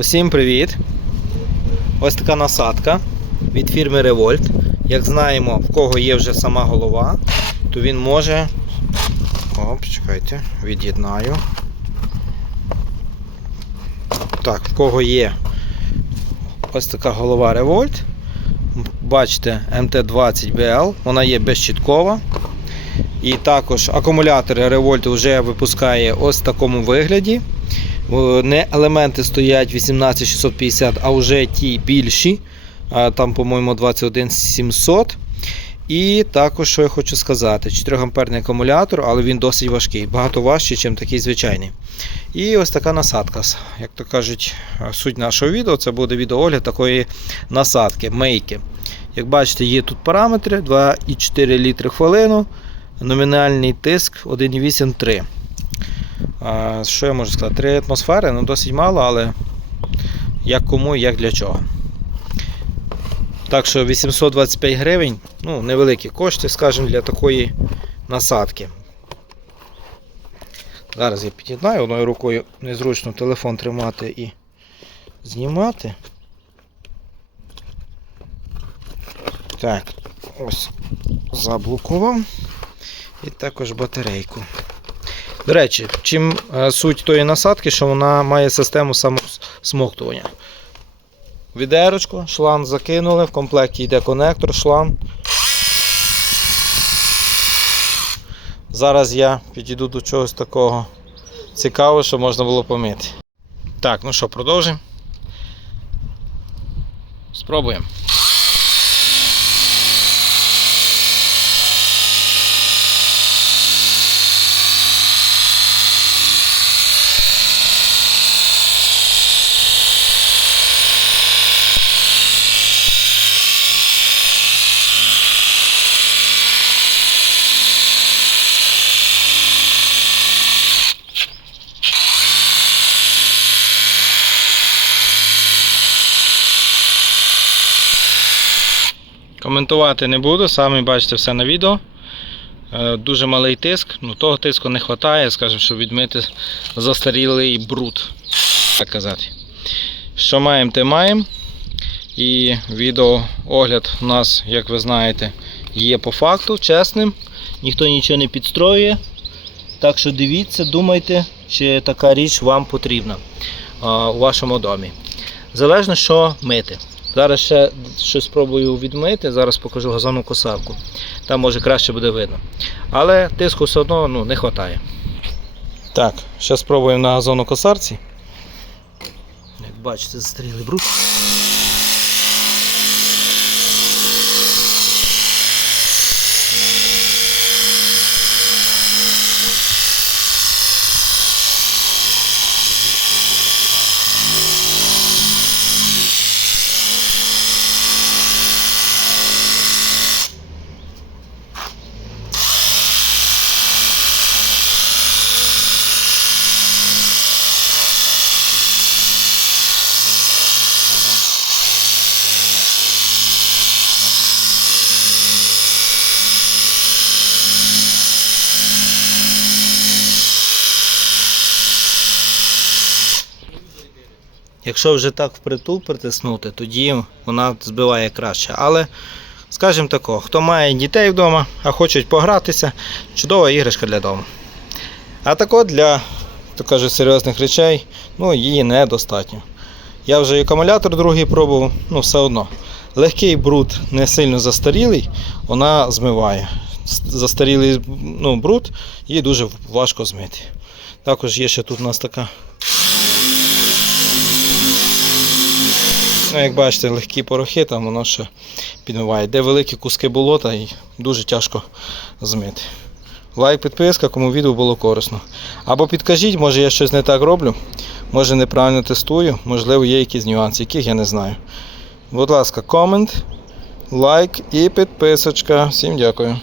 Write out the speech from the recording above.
Усім привіт! Ось така насадка від фірми Revolt. Як знаємо, в кого є вже сама голова, то він може. Оп, чекайте, від'єднаю. Так, в кого є ось така голова Revolt. Бачите, MT20BL, вона є безщіткова. І також акумулятори Revolt вже випускає ось в такому вигляді. Не елементи стоять 18650, а вже ті більші. Там, по-моєму, 21700. І також, що я хочу сказати, 4 амперний акумулятор, але він досить важкий, багато важчий, ніж такий звичайний. І ось така насадка. Як то кажуть, суть нашого відео це буде відеоогляд такої насадки, мейки. Як бачите, є тут параметри 2,4 літри хвилину, номінальний тиск 1,8-3. Що я можу сказати? 3 атмосфери, ну досить мало, але як кому і як для чого. Так що 825 гривень, ну, невеликі кошти, скажімо, для такої насадки. Зараз я під'єднаю, одною рукою незручно телефон тримати і знімати. Так, ось заблокував. І також батарейку. До речі, чим е, суть тої насадки, що вона має систему самосмоктування. Відерочку, шланг закинули, в комплекті йде конектор, шланг. Зараз я підійду до чогось такого цікавого, що можна було помити. Так, ну що, продовжимо. Спробуємо. Коментувати не буду, самі бачите все на відео. Е, Дуже малий тиск, ну того тиску не вистачає, скажімо, щоб відмити застарілий бруд. Так казати. Що маємо, те маємо. І відеоогляд у нас, як ви знаєте, є по факту, чесним. Ніхто нічого не підстроює. Так що дивіться, думайте, чи така річ вам потрібна у вашому домі. Залежно, що мити. Зараз ще щось спробую відмити, зараз покажу газонну косарку. Там може краще буде видно. Але тиску все одно ну, не вистачає. Так, ще спробуємо на газону косарці. Як бачите, застріли бруд. Якщо вже так впритул притиснути, тоді вона збиває краще. Але, скажімо тако, хто має дітей вдома, а хочуть погратися, чудова іграшка для дому. А тако для то кажуть, серйозних речей, ну, її недостатньо. Я вже і акумулятор другий пробував, ну все одно. Легкий бруд, не сильно застарілий, вона змиває. Застарілий ну, бруд, її дуже важко змити. Також є ще тут у нас така Ну, як бачите, легкі порохи, там воно ще підмиває. Де великі куски болота і дуже тяжко змити. Лайк, підписка, кому відео було корисно. Або підкажіть, може я щось не так роблю, може неправильно тестую, можливо, є якісь нюанси, яких я не знаю. Будь ласка, комент, лайк і підписочка. Всім дякую.